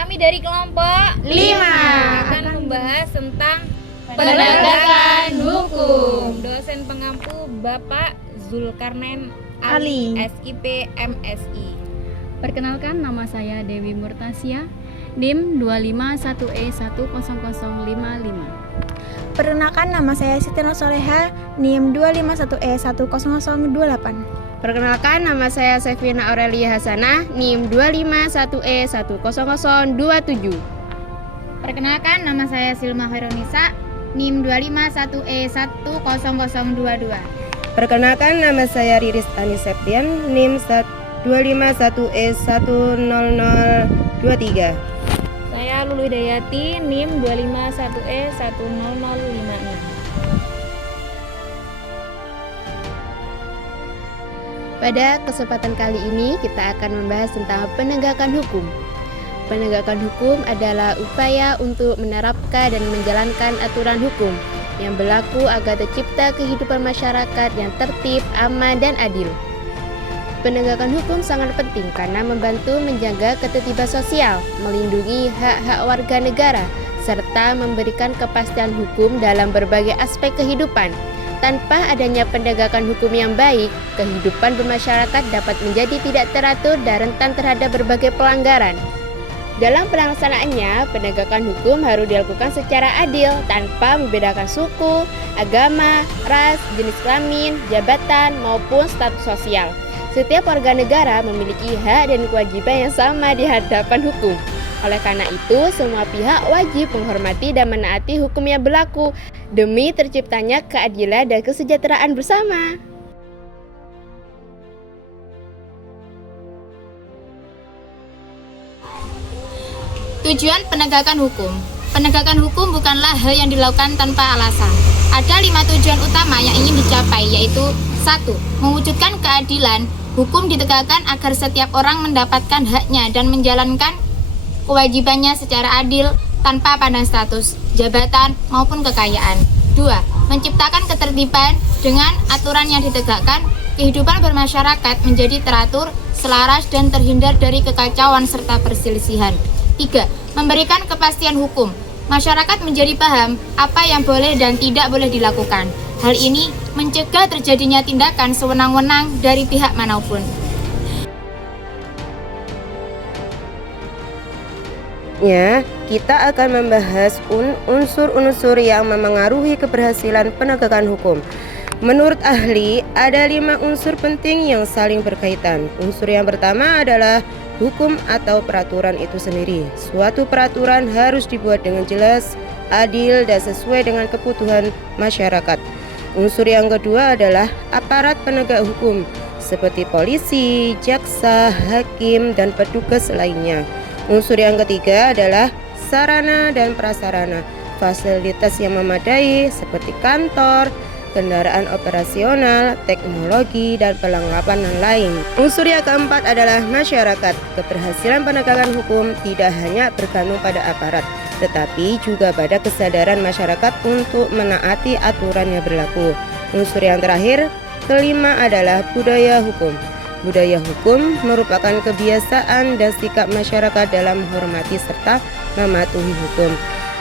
Kami dari kelompok 5 akan membahas tentang penegakan hukum. Dosen pengampu Bapak Zulkarnain Ali, SIP MSI. Perkenalkan, nama saya Dewi Murtasya, NIM 251E10055. Perkenalkan, nama saya Siti Soleha, NIM 251E10028. Perkenalkan, nama saya Sevina Aurelia Hasanah, NIM 251E10027. Perkenalkan, nama saya Silma Khairunisa, NIM 251E10022. Perkenalkan, nama saya Riris Tani Septian, NIM 251E10023. Saya Lulu Hidayati, NIM 251E10056. Pada kesempatan kali ini kita akan membahas tentang penegakan hukum. Penegakan hukum adalah upaya untuk menerapkan dan menjalankan aturan hukum yang berlaku agar tercipta kehidupan masyarakat yang tertib, aman, dan adil. Penegakan hukum sangat penting karena membantu menjaga ketertiban sosial, melindungi hak-hak warga negara, serta memberikan kepastian hukum dalam berbagai aspek kehidupan. Tanpa adanya penegakan hukum yang baik, kehidupan bermasyarakat dapat menjadi tidak teratur dan rentan terhadap berbagai pelanggaran. Dalam pelaksanaannya, penegakan hukum harus dilakukan secara adil, tanpa membedakan suku, agama, ras, jenis kelamin, jabatan, maupun status sosial. Setiap warga negara memiliki hak dan kewajiban yang sama di hadapan hukum. Oleh karena itu, semua pihak wajib menghormati dan menaati hukum yang berlaku demi terciptanya keadilan dan kesejahteraan bersama. Tujuan penegakan hukum. Penegakan hukum bukanlah hal yang dilakukan tanpa alasan. Ada 5 tujuan utama yang ingin dicapai, yaitu 1. Mewujudkan keadilan. Hukum ditegakkan agar setiap orang mendapatkan haknya dan menjalankan kewajibannya secara adil tanpa pandang status, jabatan, maupun kekayaan. 2. Menciptakan ketertiban. Dengan aturan yang ditegakkan, kehidupan bermasyarakat menjadi teratur, selaras, dan terhindar dari kekacauan serta perselisihan. 3. Memberikan kepastian hukum. Masyarakat menjadi paham apa yang boleh dan tidak boleh dilakukan. Hal ini mencegah terjadinya tindakan sewenang-wenang dari pihak manapun. Kita akan membahas unsur-unsur yang memengaruhi keberhasilan penegakan hukum. Menurut ahli, ada 5 unsur penting yang saling berkaitan. Unsur yang pertama adalah hukum atau peraturan itu sendiri. Suatu peraturan harus dibuat dengan jelas, adil, dan sesuai dengan kebutuhan masyarakat. Unsur yang kedua adalah aparat penegak hukum, seperti polisi, jaksa, hakim, dan petugas lainnya. Unsur yang ketiga adalah sarana dan prasarana, fasilitas yang memadai seperti kantor, kendaraan operasional, teknologi, dan perlengkapan lain. Unsur yang keempat adalah masyarakat. Keberhasilan penegakan hukum tidak hanya bergantung pada aparat, tetapi juga pada kesadaran masyarakat untuk menaati aturan yang berlaku. Unsur yang terakhir, kelima adalah budaya hukum. Budaya hukum merupakan kebiasaan dan sikap masyarakat dalam menghormati serta mematuhi hukum.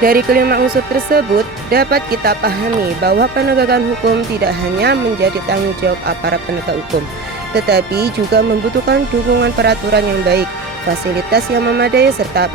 Dari kelima unsur tersebut, dapat kita pahami bahwa penegakan hukum tidak hanya menjadi tanggung jawab aparat penegak hukum, tetapi juga membutuhkan dukungan peraturan yang baik, fasilitas yang memadai, serta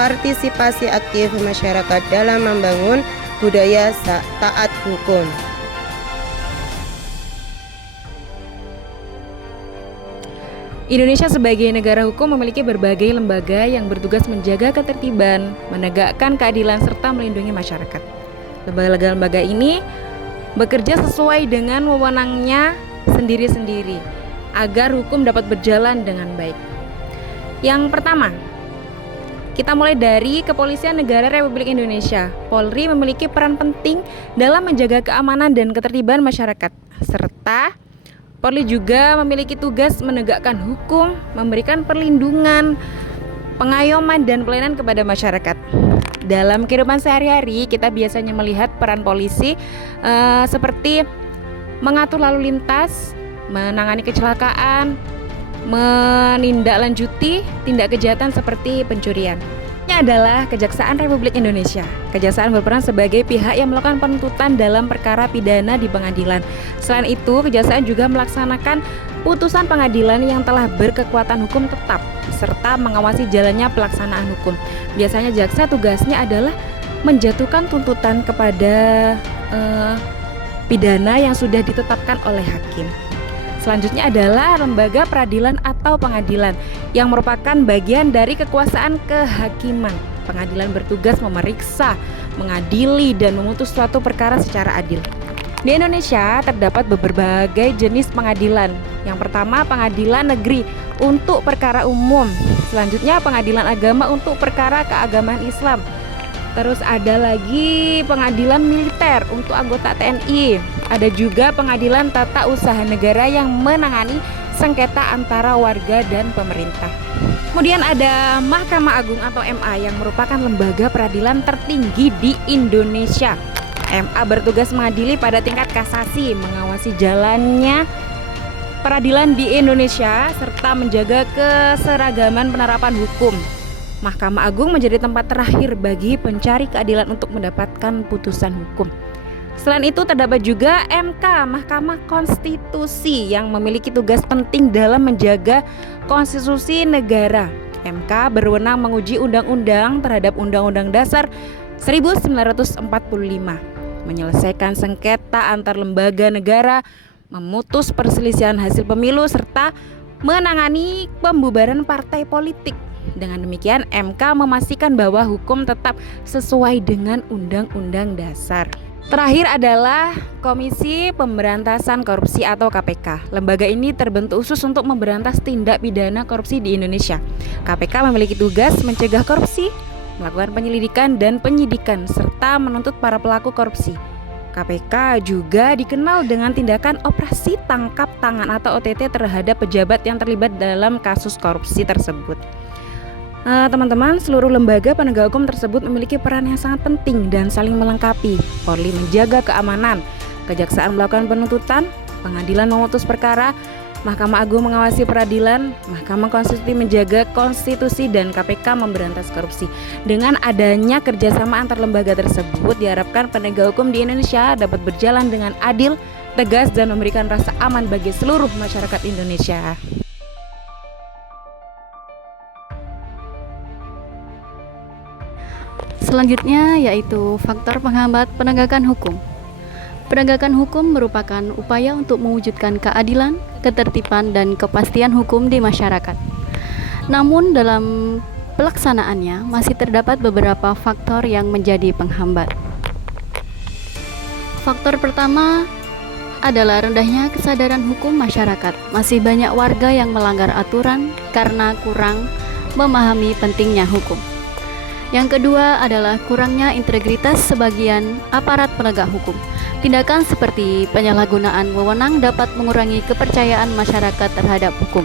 partisipasi aktif masyarakat dalam membangun budaya taat hukum. Indonesia sebagai negara hukum memiliki berbagai lembaga yang bertugas menjaga ketertiban, menegakkan keadilan, serta melindungi masyarakat. Lembaga-lembaga ini bekerja sesuai dengan wewenangnya sendiri-sendiri agar hukum dapat berjalan dengan baik. Yang pertama, kita mulai dari Kepolisian Negara Republik Indonesia. Polri memiliki peran penting dalam menjaga keamanan dan ketertiban masyarakat, serta Polri juga memiliki tugas menegakkan hukum, memberikan perlindungan, pengayoman, dan pelayanan kepada masyarakat. Dalam kehidupan sehari-hari, kita biasanya melihat peran polisi seperti mengatur lalu lintas, menangani kecelakaan, menindaklanjuti tindak kejahatan seperti pencurian. Ini adalah Kejaksaan Republik Indonesia. Kejaksaan berperan sebagai pihak yang melakukan penuntutan dalam perkara pidana di pengadilan. Selain itu, Kejaksaan juga melaksanakan putusan pengadilan yang telah berkekuatan hukum tetap serta mengawasi jalannya pelaksanaan hukum. Biasanya jaksa tugasnya adalah menjatuhkan tuntutan kepada pidana yang sudah ditetapkan oleh hakim. Selanjutnya adalah lembaga peradilan atau pengadilan yang merupakan bagian dari kekuasaan kehakiman. Pengadilan bertugas memeriksa, mengadili, dan memutus suatu perkara secara adil. Di Indonesia terdapat berbagai jenis pengadilan. Yang pertama, pengadilan negeri untuk perkara umum. Selanjutnya, pengadilan agama untuk perkara keagamaan Islam. Terus ada lagi pengadilan militer untuk anggota TNI. Ada juga pengadilan tata usaha negara yang menangani sengketa antara warga dan pemerintah. Kemudian ada Mahkamah Agung atau MA yang merupakan lembaga peradilan tertinggi di Indonesia. MA bertugas mengadili pada tingkat kasasi, mengawasi jalannya peradilan di Indonesia serta menjaga keseragaman penerapan hukum. Mahkamah Agung menjadi tempat terakhir bagi pencari keadilan untuk mendapatkan putusan hukum. Selain itu terdapat juga MK, Mahkamah Konstitusi, yang memiliki tugas penting dalam menjaga konstitusi negara. MK berwenang menguji undang-undang terhadap Undang-Undang Dasar 1945, menyelesaikan sengketa antar lembaga negara, memutus perselisihan hasil pemilu, serta menangani pembubaran partai politik. Dengan demikian, MK memastikan bahwa hukum tetap sesuai dengan Undang-Undang Dasar. Terakhir adalah Komisi Pemberantasan Korupsi atau KPK. Lembaga ini terbentuk khusus untuk memberantas tindak pidana korupsi di Indonesia. KPK memiliki tugas mencegah korupsi, melakukan penyelidikan dan penyidikan, serta menuntut para pelaku korupsi. KPK juga dikenal dengan tindakan operasi tangkap tangan atau OTT terhadap pejabat yang terlibat dalam kasus korupsi tersebut. Teman-teman, seluruh lembaga penegak hukum tersebut memiliki peran yang sangat penting dan saling melengkapi. Polri menjaga keamanan, Kejaksaan melakukan penuntutan, Pengadilan memutus perkara, Mahkamah Agung mengawasi peradilan, Mahkamah Konstitusi menjaga konstitusi, dan KPK memberantas korupsi. Dengan adanya kerjasama antar lembaga tersebut, diharapkan penegak hukum di Indonesia dapat berjalan dengan adil, tegas, dan memberikan rasa aman bagi seluruh masyarakat Indonesia. Selanjutnya yaitu faktor penghambat penegakan hukum. Penegakan hukum merupakan upaya untuk mewujudkan keadilan, ketertiban, dan kepastian hukum di masyarakat. Namun dalam pelaksanaannya masih terdapat beberapa faktor yang menjadi penghambat. Faktor pertama adalah rendahnya kesadaran hukum masyarakat. Masih banyak warga yang melanggar aturan karena kurang memahami pentingnya hukum. Yang kedua adalah kurangnya integritas sebagian aparat penegak hukum. Tindakan seperti penyalahgunaan wewenang dapat mengurangi kepercayaan masyarakat terhadap hukum.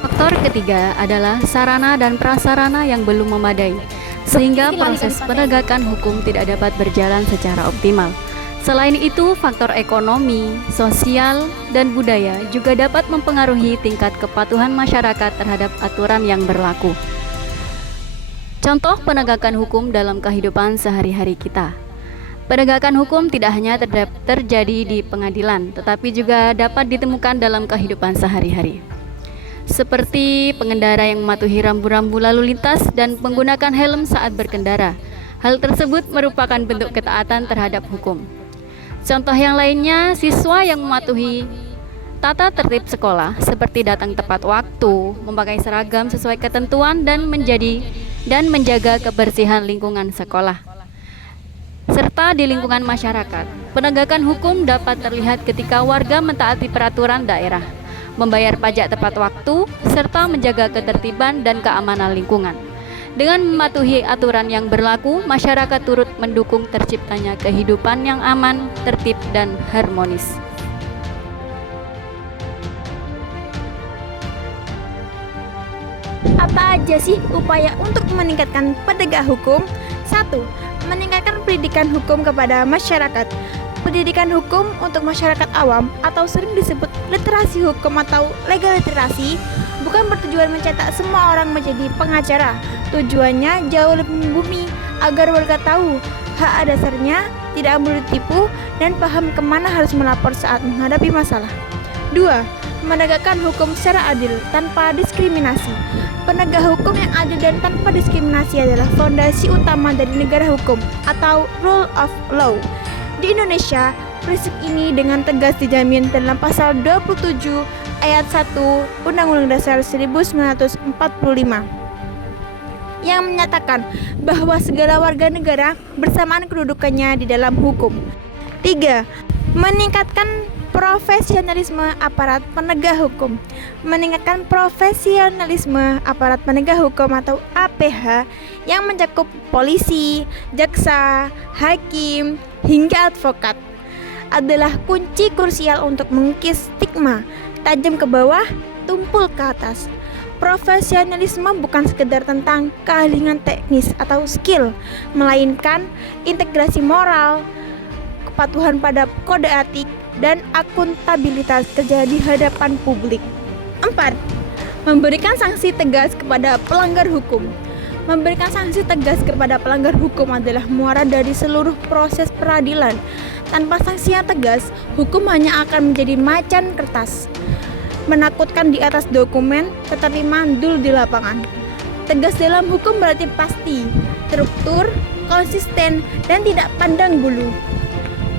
Faktor ketiga adalah sarana dan prasarana yang belum memadai, sehingga proses penegakan hukum tidak dapat berjalan secara optimal. Selain itu, faktor ekonomi, sosial, dan budaya juga dapat mempengaruhi tingkat kepatuhan masyarakat terhadap aturan yang berlaku. Contoh penegakan hukum dalam kehidupan sehari-hari kita. Penegakan hukum tidak hanya terjadi di pengadilan, tetapi juga dapat ditemukan dalam kehidupan sehari-hari. Seperti pengendara yang mematuhi rambu-rambu lalu lintas dan menggunakan helm saat berkendara. Hal tersebut merupakan bentuk ketaatan terhadap hukum. Contoh yang lainnya, siswa yang mematuhi tata tertib sekolah seperti datang tepat waktu, memakai seragam sesuai ketentuan, dan menjaga kebersihan lingkungan sekolah serta di lingkungan masyarakat. Penegakan hukum dapat terlihat ketika warga mentaati peraturan daerah, membayar pajak tepat waktu, serta menjaga ketertiban dan keamanan lingkungan. Dengan mematuhi aturan yang berlaku, masyarakat turut mendukung terciptanya kehidupan yang aman, tertib, dan harmonis. Apa aja sih upaya untuk meningkatkan penegak hukum? 1. Meningkatkan pendidikan hukum kepada masyarakat. Pendidikan hukum untuk masyarakat awam atau sering disebut literasi hukum atau legal literasi bukan bertujuan mencetak semua orang menjadi pengacara. Tujuannya jauh lebih membumi agar warga tahu hak dasarnya, tidak boleh ditipu, dan paham kemana harus melapor saat menghadapi masalah. 2. Menegakkan hukum secara adil tanpa diskriminasi. Penegak hukum yang adil dan tanpa diskriminasi adalah fondasi utama dari negara hukum atau rule of law. Di Indonesia, prinsip ini dengan tegas dijamin dalam pasal 27 ayat 1 Undang-Undang Dasar 1945 yang menyatakan bahwa segala warga negara bersamaan kedudukannya di dalam hukum. 3. Meningkatkan profesionalisme aparat penegak hukum. Meningkatkan profesionalisme aparat penegak hukum atau APH yang mencakup polisi, jaksa, hakim, hingga advokat adalah kunci krusial untuk mengikis stigma tajam ke bawah, tumpul ke atas. Profesionalisme bukan sekedar tentang keahlian teknis atau skill, melainkan integrasi moral, kepatuhan pada kode etik, dan akuntabilitas kerja di hadapan publik. 4. Memberikan sanksi tegas kepada pelanggar hukum. Memberikan sanksi tegas kepada pelanggar hukum adalah muara dari seluruh proses peradilan. Tanpa sanksi yang tegas, hukum hanya akan menjadi macan kertas, menakutkan di atas dokumen, tetapi mandul di lapangan. Tegas dalam hukum berarti pasti, struktur, konsisten, dan tidak pandang bulu.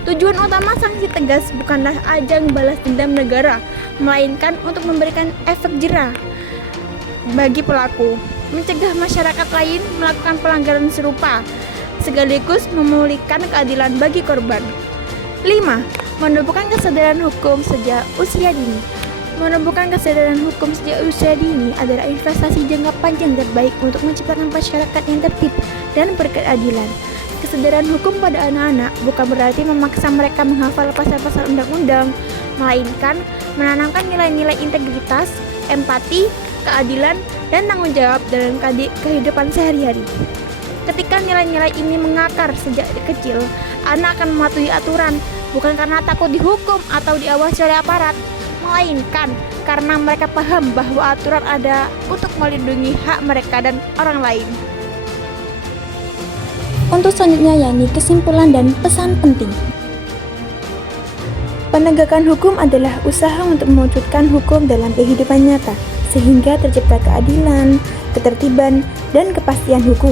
Tujuan utama sanksi tegas bukanlah ajang balas dendam negara, melainkan untuk memberikan efek jera bagi pelaku, mencegah masyarakat lain melakukan pelanggaran serupa, sekaligus memulihkan keadilan bagi korban. 5. Menumbuhkan kesadaran hukum sejak usia dini. Menumbuhkan kesadaran hukum sejak usia dini adalah investasi jangka panjang terbaik untuk menciptakan masyarakat yang tertib dan berkeadilan. Kesadaran hukum pada anak-anak bukan berarti memaksa mereka menghafal pasal-pasal undang-undang, melainkan menanamkan nilai-nilai integritas, empati, keadilan, dan tanggung jawab dalam kehidupan sehari-hari. Ketika nilai-nilai ini mengakar sejak kecil, anak akan mematuhi aturan bukan karena takut dihukum atau diawasi oleh aparat, melainkan karena mereka paham bahwa aturan ada untuk melindungi hak mereka dan orang lain. Untuk selanjutnya yakni kesimpulan dan pesan penting. Penegakan hukum adalah usaha untuk mewujudkan hukum dalam kehidupan nyata, sehingga tercipta keadilan, ketertiban, dan kepastian hukum.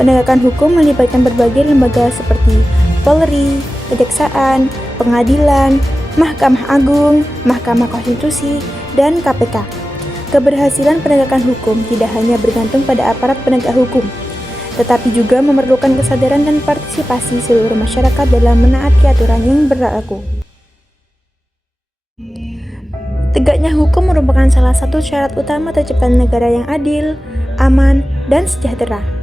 Penegakan hukum melibatkan berbagai lembaga seperti Polri, Kejaksaan, Pengadilan, Mahkamah Agung, Mahkamah Konstitusi, dan KPK. Keberhasilan penegakan hukum tidak hanya bergantung pada aparat penegak hukum, tetapi juga memerlukan kesadaran dan partisipasi seluruh masyarakat dalam menaati aturan yang berlaku. Tegaknya hukum merupakan salah satu syarat utama terciptanya negara yang adil, aman, dan sejahtera.